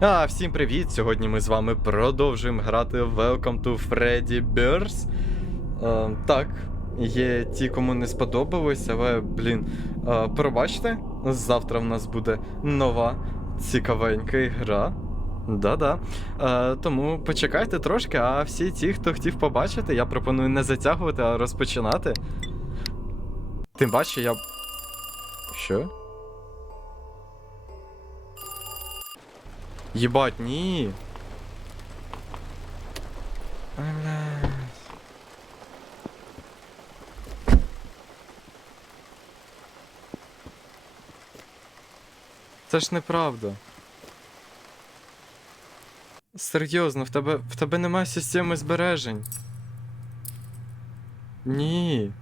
А, всім привіт! Сьогодні ми з вами продовжуємо грати Welcome to Freddy Burst. Е, так, є ті, кому не сподобалось, але, блін, е, пробачте, завтра в нас буде нова цікавенька гра. Да-да. Е, тому почекайте трошки, а всі ті, хто хотів побачити, я пропоную не затягувати, а розпочинати. Тим паче, я. Що? Єбать, ні. Ай. Це ж неправда. Серйозно, в тебе, в тебе немає системи збережень. Ні.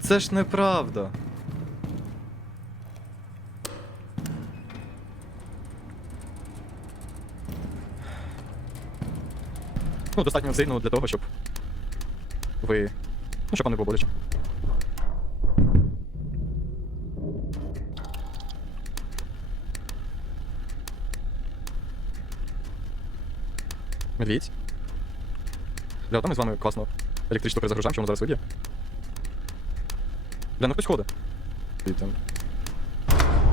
Це ж неправда. Ну, достатньо сильно для того, щоб ви. Ну, щоб вам не було боляче. Медвідь. Бля, там ми з вами класно електричку перезагружаємо, що воно зараз виб'є. Бля, ну хтось ходить. І там.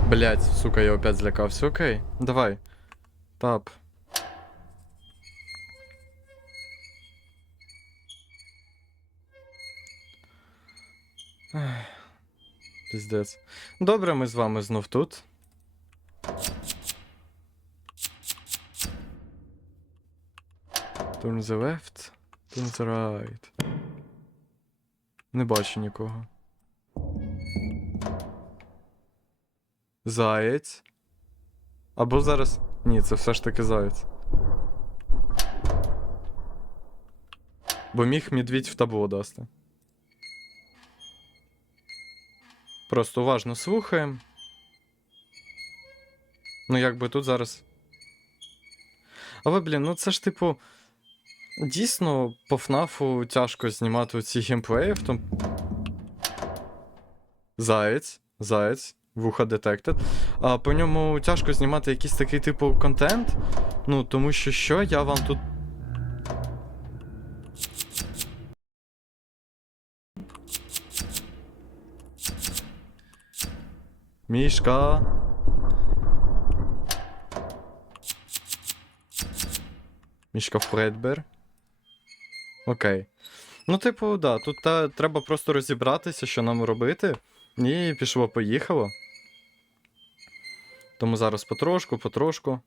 Блять, сука, я опять злякався. Окей, давай. Тап. Піздець. Добре, ми з вами знов тут. Turn the left, turn the right. Не бачу нікого. Заєць. Або зараз. Ні, це все ж таки заєць. Бо міг медвідь в табло дасти. Просто уважно слухаємо. Ну, якби тут зараз. Але, блін, ну це ж типу. Дійсно, по ФНАФу тяжко знімати ці геймплеї в тому. Заєць, заєць, вуха детектед. А по ньому тяжко знімати якийсь такий типу контент. Ну, тому що що я вам тут. Мішка. Мішка Фредбер. Окей. Ну, типу, да, тут та, треба просто розібратися, що нам робити. І пішло, поїхало. Тому зараз потрошку, потрошку.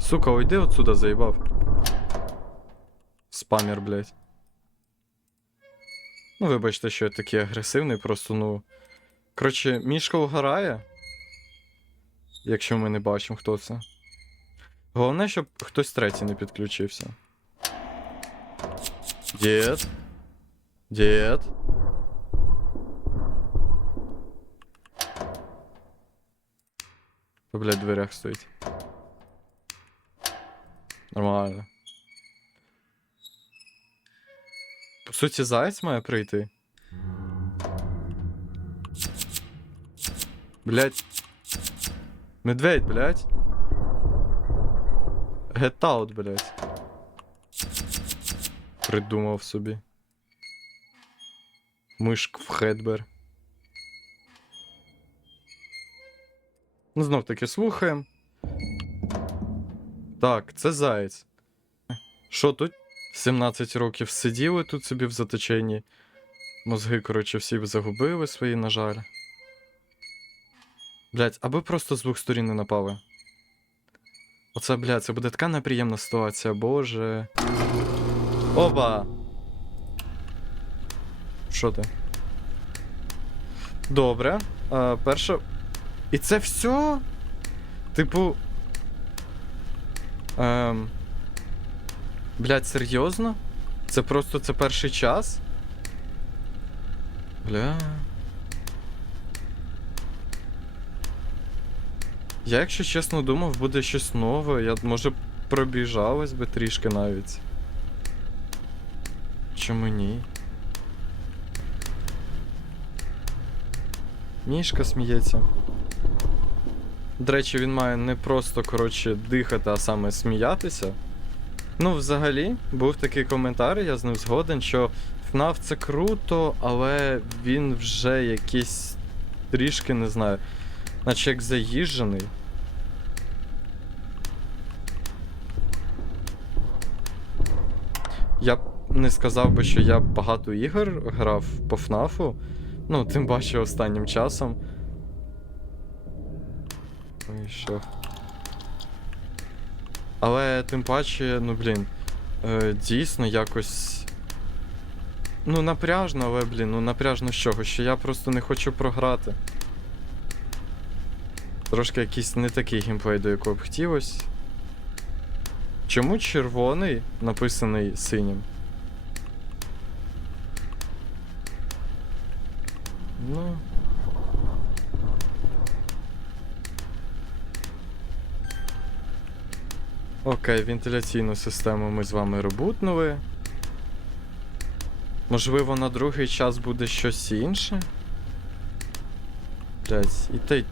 Сука, уйди отсюда, заїбав. Спамер, блядь. Ну, вибачте, що я такий агресивний, просто, ну. Коротше, мішка угорає. Якщо ми не бачимо, хто це. Головне, щоб хтось третій не підключився. Дід. Дід. Блядь, в дверях стоїть. Нормально. По суті, заяць має прийти. Блять. Медведь, блять. Get out, блять. Придумав собі. Мишк в хедбер. Ну, знов таки слухаємо. Так, це заєць. Що тут? 17 років сиділи тут собі в заточенні. Мозги, коротше, всі загубили свої, на жаль. Блять, аби просто з двох сторін не напали. Оце, блядь, це буде така неприємна ситуація, боже. Оба! Що ти? Добре. А, перше. І це все? Типу. Ем... Блять, серйозно? Це просто це перший час? Бля. Я, якщо чесно, думав, буде щось нове. Я, може, пробіжалась би трішки навіть. чому ні? Мішка сміється. До речі, він має не просто, коротше, дихати, а саме сміятися. Ну, взагалі, був такий коментар, я з ним згоден, що FNAF це круто, але він вже якийсь трішки, не знаю, наче як заїжджений. Я б не сказав би, що я багато ігор грав по ФНАФу. Ну, тим паче останнім часом. Ой, що. Але тим паче, ну блін, е, дійсно якось. Ну, напряжно, але, блін, ну напряжно з чого? Що я просто не хочу програти. Трошки якийсь не такий геймплей, до якого б хотілося. Чому червоний написаний синім? Ну. Окей, вентиляційну систему ми з вами робутнули. Можливо, на другий час буде щось інше. Блять, і те.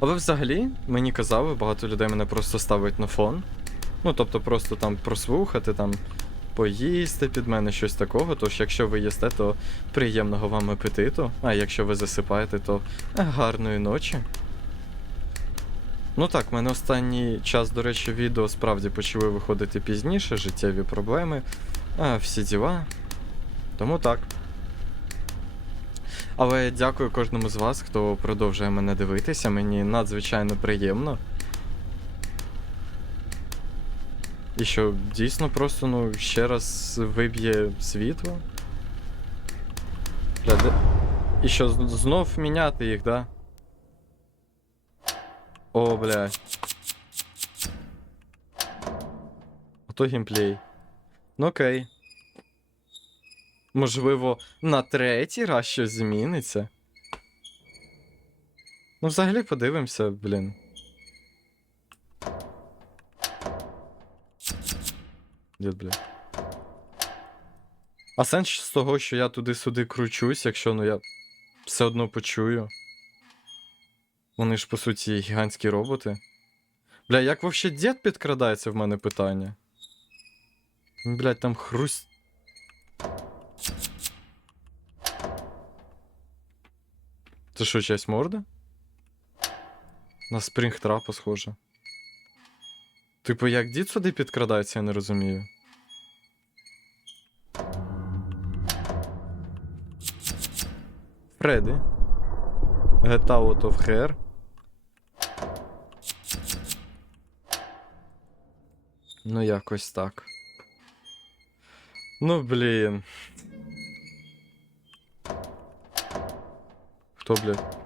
Але взагалі, мені казали, багато людей мене просто ставить на фон. Ну, тобто просто там прослухати, там поїсти під мене щось такого. Тож, якщо ви їсте, то приємного вам апетиту. А якщо ви засипаєте, то гарної ночі. Ну так, в мене останній час, до речі, відео справді почали виходити пізніше, життєві проблеми, а, всі діла. Тому так. Але дякую кожному з вас, хто продовжує мене дивитися. Мені надзвичайно приємно. І що дійсно просто, ну, ще раз виб'є світло. І що, знов міняти їх, да? О, блядь. Ото геймплей. Ну окей. Можливо, на третій раз щось зміниться. Ну, взагалі подивимося, блін. Дід, бля. А сенс з того, що я туди-сюди кручусь, якщо ну я все одно почую. Вони ж, по суті, гігантські роботи. Бля, як вообще дід підкрадається в мене питання? Блять, там хруст. Це що, часть морди? На спрінгтрапа схоже. Типу, як дід сюди підкрадається, я не розумію. Фредdy. Get out of here. Ну, якось так. Ну, блін. Хто, блядь?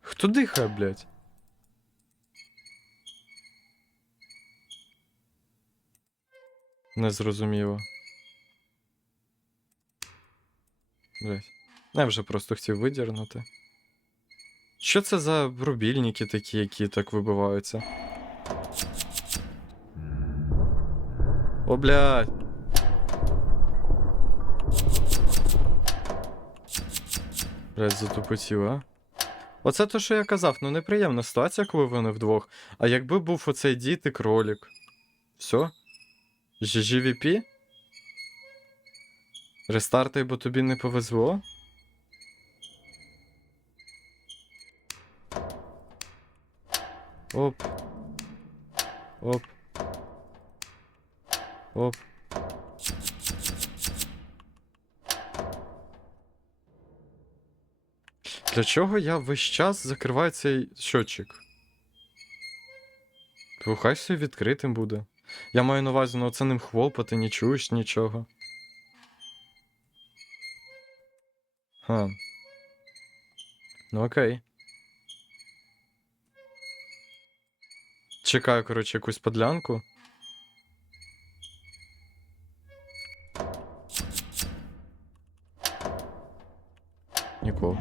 Хто дихає, блядь? Незрозуміло. Блять. Я вже просто хотів видірнути. Що це за рубільники такі, які так вибиваються? О, блядь. Блядь, затупотів, а? Оце то, що я казав, ну неприємна ситуація, коли вони вдвох. А якби був оцей дід і кролік. Все? GGVP? Рестартай, бо тобі не повезло? Оп. Оп. Оп. Для чого я весь час закриваю цей щотчик? Хай все відкритим буде. Я маю на увазі, ну це ним хлопати, не чуєш нічого. Ха. Ну окей. Чекаю, коротше, якусь подлянку. нікого.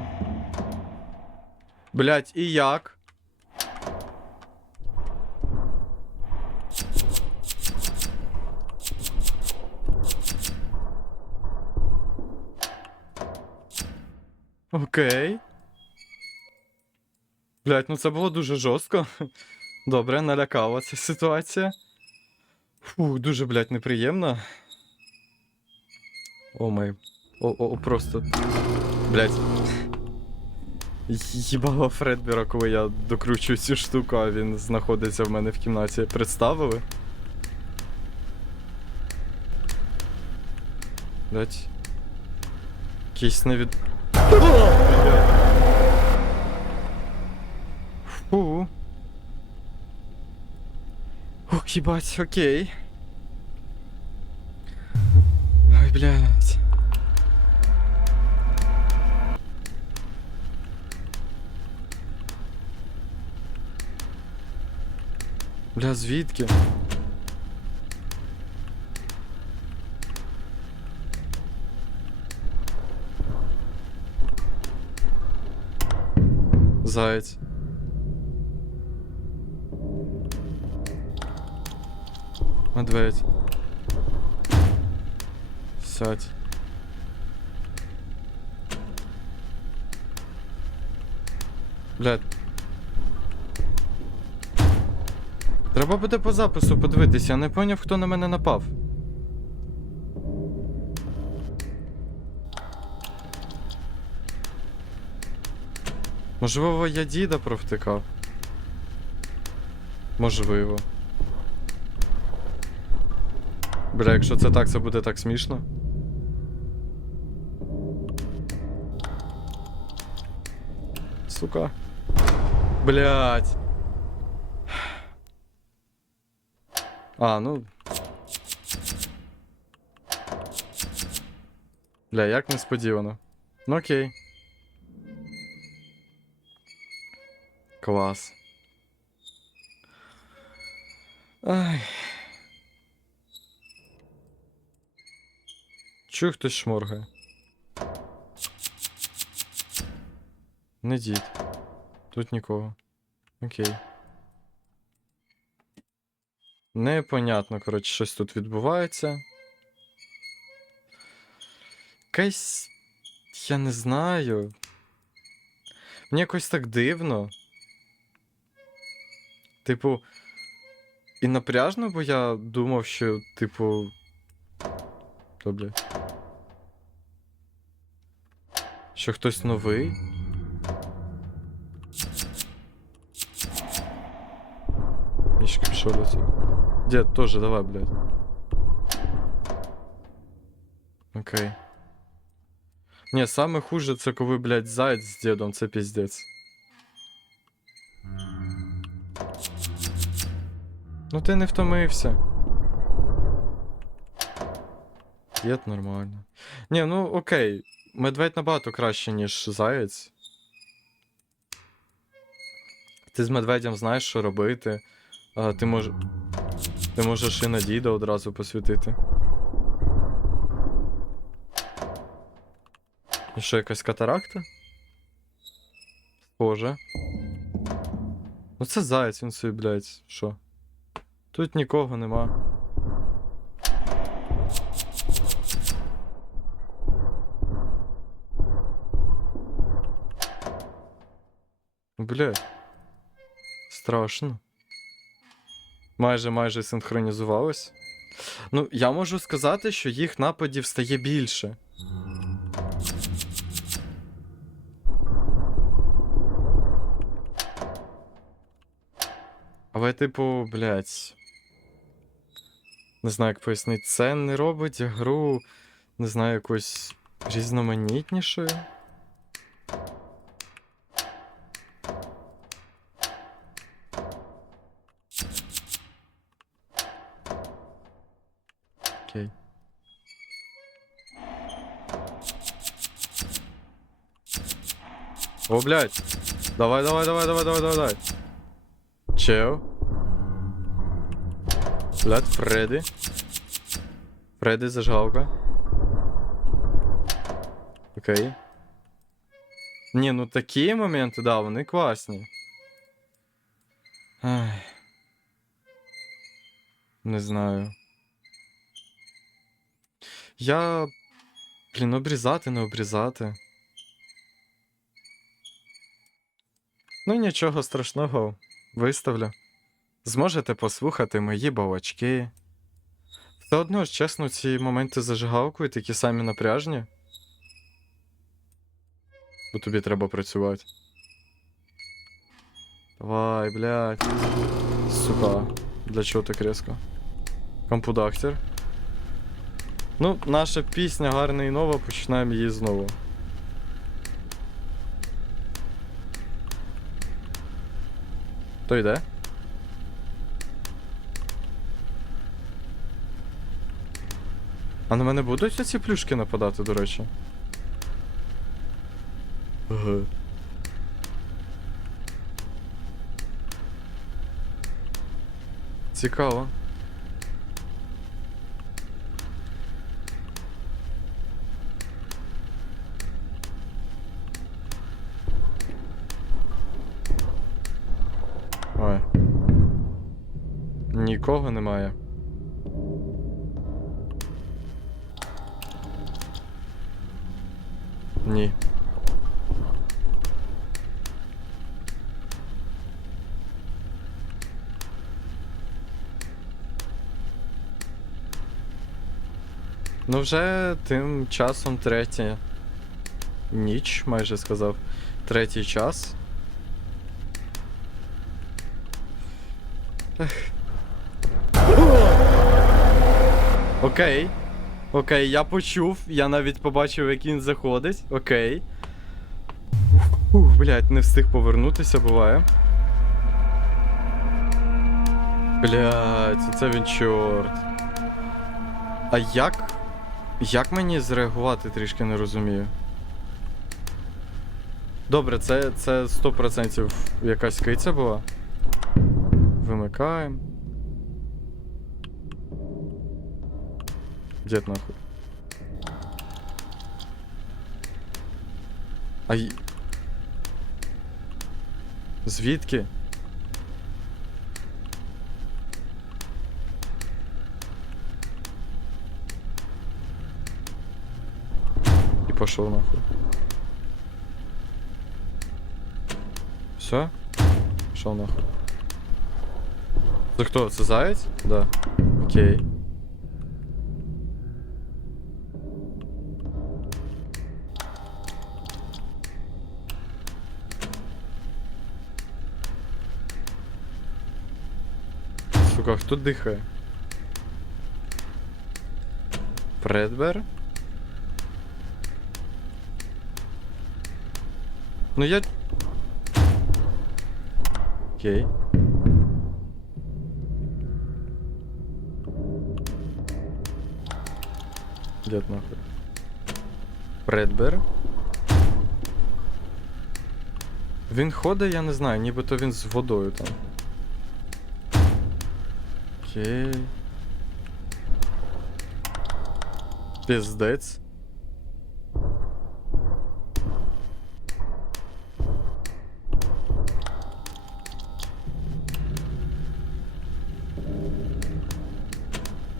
Блять, і як? Окей. Блять, ну це було дуже жорстко. Добре, налякала ця ситуація. Фу, дуже, блять, неприємно. О май. О, о, о, просто. Блять. Їбало Фредбера, коли я докручую цю штуку, а він знаходиться в мене в кімнаті. Представили? Блять. Якийсь невід. Фу. Ох, їбать, окей. Ой, блядь. Бля, звідки? Заєць. Медведь. Сядь. Блядь. Треба буде по запису подивитися, я не поняв, хто на мене напав. Можливо, я діда провтикав. Можливо. Бля, якщо це так, це буде так смішно. Сука. Блять. А, ну. Бля, як несподівано. Ну окей. Клас. Ай. Чую, хтось шморгає. Не дід. Тут нікого. Окей. Непонятно, коротше, щось тут відбувається. Якась. Я не знаю. Мені якось так дивно. Типу. І напряжно, бо я думав, що, типу. Добре. Що хтось новий? Мишка пішов летить. Дед, тоже давай, блядь. Окей. Не, саме хуже це коли, блядь, заяць з дедом, це піздець. Ну ти не втомився. Дід нормально. Ні, ну окей. Медведь набагато краще, ніж заєць. Ти з медведем знаєш, що робити. А, ти мож... Ти можеш і на діда одразу посвятити. І що, якась катаракта? Схоже. Ну це заяць, він собі, блядь, що? Тут нікого нема. Блядь. Страшно. Майже майже синхронізувалось. Ну, я можу сказати, що їх нападів стає більше. Але, типу, блядь. Не знаю, як пояснити. Це не робить гру, не знаю, якось різноманітнішою. О, блядь. Давай, давай, давай, давай, давай, давай, давай. Чел. Блядь, Фредди. Фредди, зажигалка. Окей. Ні, ну такі моменти, да, вони класні. Ай. Не знаю. Я. Блін, обрізати, не обрізати. Ну, нічого страшного, виставлю. Зможете послухати мої балачки. Все одно ж, чесно, ці моменти зажигалкою такі самі напряжні. Бо тобі треба працювати. Давай, блядь. Сука. Для чого так різко? Компудактер. Ну, наша пісня гарна і нова, починаємо її знову. То йде? А на мене будуть оці плюшки нападати, до речі? Ага. Цікаво. Ой. Нікого немає. Ні. Ну, вже тим часом третя ніч, майже сказав. Третій час. Ех. Окей. Окей, я почув, я навіть побачив, як він заходить. Окей. Ух, блядь, не встиг повернутися, буває. Блядь, це він чорт. А як. Як мені зреагувати трішки не розумію. Добре, це, це 100% якась киця була. Вимикаємо. Дід нахуй. А й... Звідки? І пошов нахуй. Все? Пішов нахуй. Це хто? Це заєць? Да. Окей. Сука, хто дихає? Фредбер? Ну я. Окей. Дед нахуй. Фредбер. Він ходить, я не знаю, нібито він з водою там. Окей. Пиздець.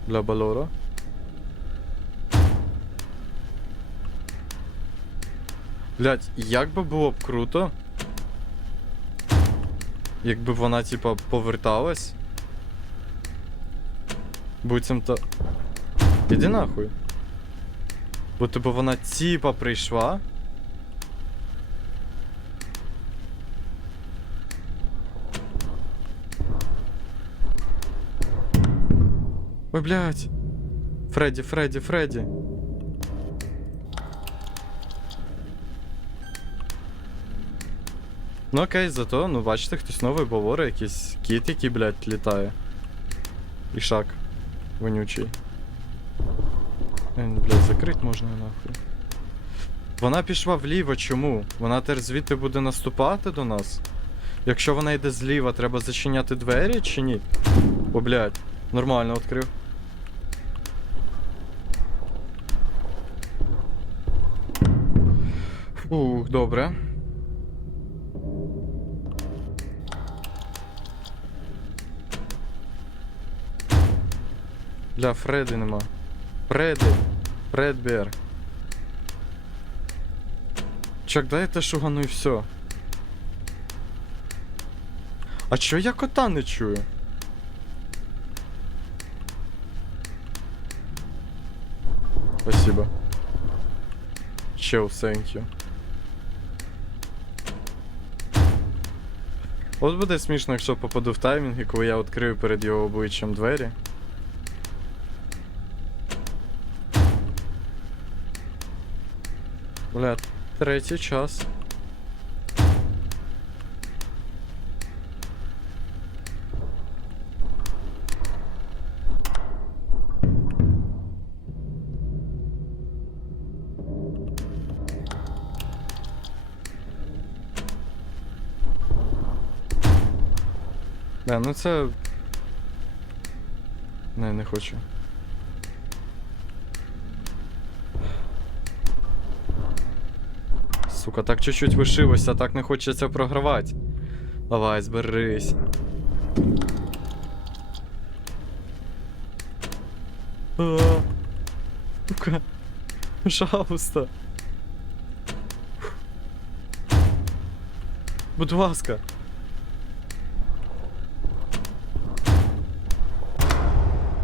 Для Балора. Блять, як би було б круто. Якби вона, типа, поверталась. Буцімто. Іди нахуй. Бо типу вона типа прийшла. Ой, блядь. Фредді, Фредді, Фредді. Ну окей, зато, ну бачите, хтось новий говорить, якийсь кіт, який, блядь, літає. Ішак. Вонючий. Він, блядь, закрить можна нахуй. Вона пішла вліво, чому? Вона тепер звідти буде наступати до нас? Якщо вона йде зліва, треба зачиняти двері чи ні? О, блядь, нормально відкрив. Фух, добре. Бля, Фреди нема. Фреди. Фредбер. Чак, дай я те шугану і все. А чо я кота не чую? Спасибо. Чел, thank you. От буде смішно, якщо попаду в таймінг, і коли я відкрию перед його обличчям двері. Бля, третій час. Да, ну це. Не, не хочу. Сука, так чуть-чуть вишилося, так не хочеться програвати. Давай, зберись. А, Сука. Пожалуйста. Будь ласка.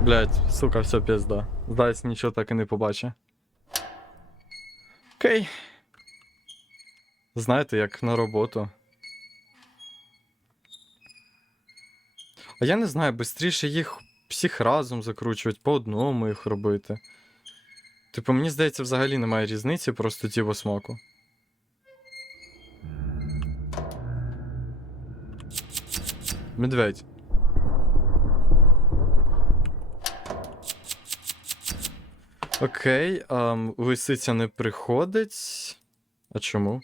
Блять, сука, все пізда. Здається, нічого так і не побачив. Окей. Знаєте, як на роботу. А я не знаю, бистріше їх всіх разом закручувати, по одному їх робити. Типу, мені здається, взагалі немає різниці, просто ті смаку. Медведь. Окей, ам, лисиця не приходить. А чому?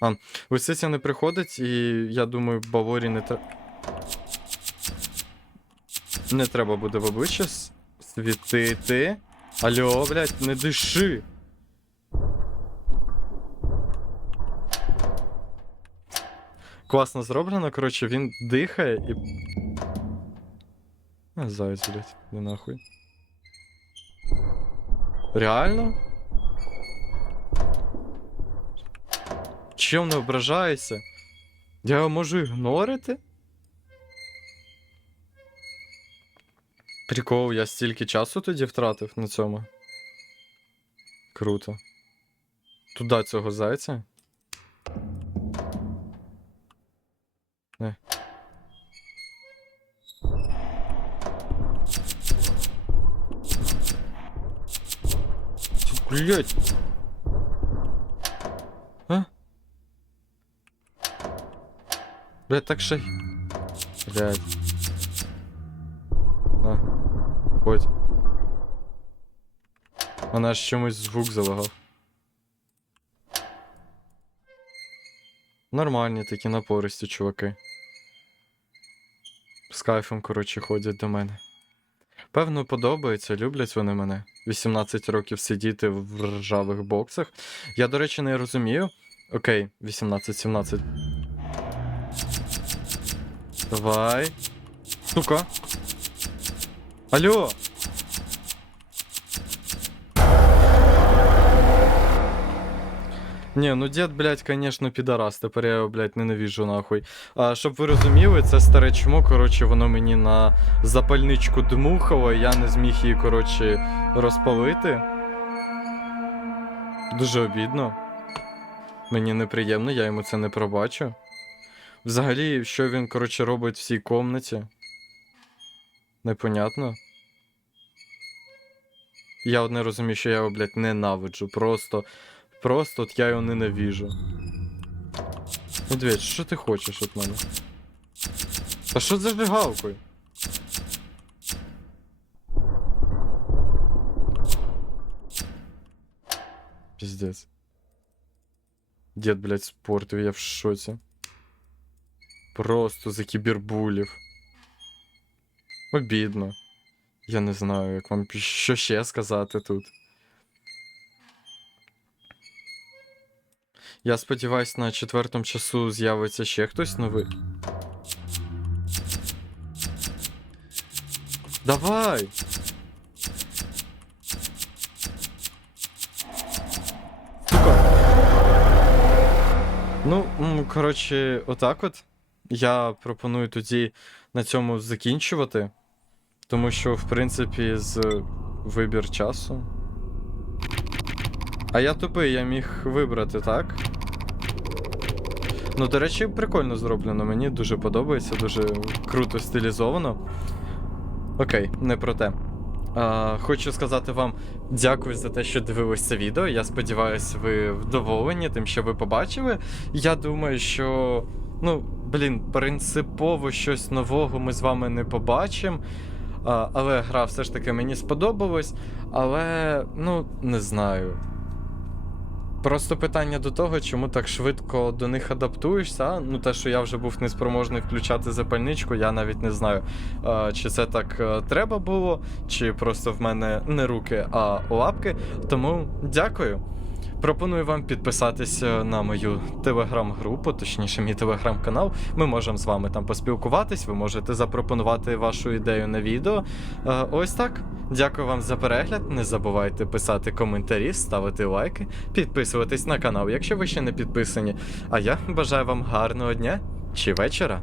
А, лисиця не приходить, і я думаю, Баворі не треба. Не треба буде в обличчя світити. Алло, блядь, не диши. Класно зроблено, коротше, він дихає і. А, заяць, блядь, не нахуй. Реально? Чим не ображаєшся? Я його можу ігнорити? Прикол, я стільки часу тоді втратив на цьому. Круто. Туда цього зайця. Не. Блять. А? Блять, так ще. й- Блять. На. Ходь. Вона ж чомусь звук залагав. Нормальні такі напористі чуваки. З кайфом, коротше, ходять до мене. Певно, подобається, люблять вони мене. 18 років сидіти в ржавих боксах. Я, до речі, не розумію. Окей, 18-17. Давай. Сука. Алло. Ні, ну дід, блядь, конечно, підарас, тепер я його, блядь, ненавіжу нахуй. А, щоб ви розуміли, це старе чмо, коротше, воно мені на запальничку дмухало, і я не зміг її, коротше, розпалити. Дуже обідно. Мені неприємно, я йому це не пробачу. Взагалі, що він, коротше, робить в цій комнаті? Непонятно. Я одне розумію, що я його, блядь, ненавиджу. Просто. Просто от я його ненавіжу. Медведь, що ти хочеш від мене? Та що з зажигалкою? Піздець. Дід, блядь, спортив, я в шоці. Просто за кібербулів. Обідно. Я не знаю, як вам що ще сказати тут. Я сподіваюся, на четвертому часу з'явиться ще хтось новий. Давай! Ну, коротше, отак от. Я пропоную тоді на цьому закінчувати. Тому що, в принципі, з вибір часу. А я тупий, я міг вибрати, так? Ну, до речі, прикольно зроблено. Мені дуже подобається, дуже круто стилізовано. Окей, не про те. А, хочу сказати вам дякую за те, що дивились це відео. Я сподіваюся, ви вдоволені тим, що ви побачили. Я думаю, що. Ну, блін, принципово щось нового ми з вами не побачимо. Але гра все ж таки мені сподобалась. Але, ну, не знаю. Просто питання до того, чому так швидко до них адаптуєшся. Ну, те, що я вже був неспроможний включати запальничку, я навіть не знаю, чи це так е, треба було, чи просто в мене не руки, а лапки. Тому дякую. Пропоную вам підписатися на мою телеграм-групу, точніше, мій телеграм-канал. Ми можемо з вами там поспілкуватись, ви можете запропонувати вашу ідею на відео. Е, Ось так. Дякую вам за перегляд. Не забувайте писати коментарі, ставити лайки, підписуватись на канал, якщо ви ще не підписані. А я бажаю вам гарного дня чи вечора.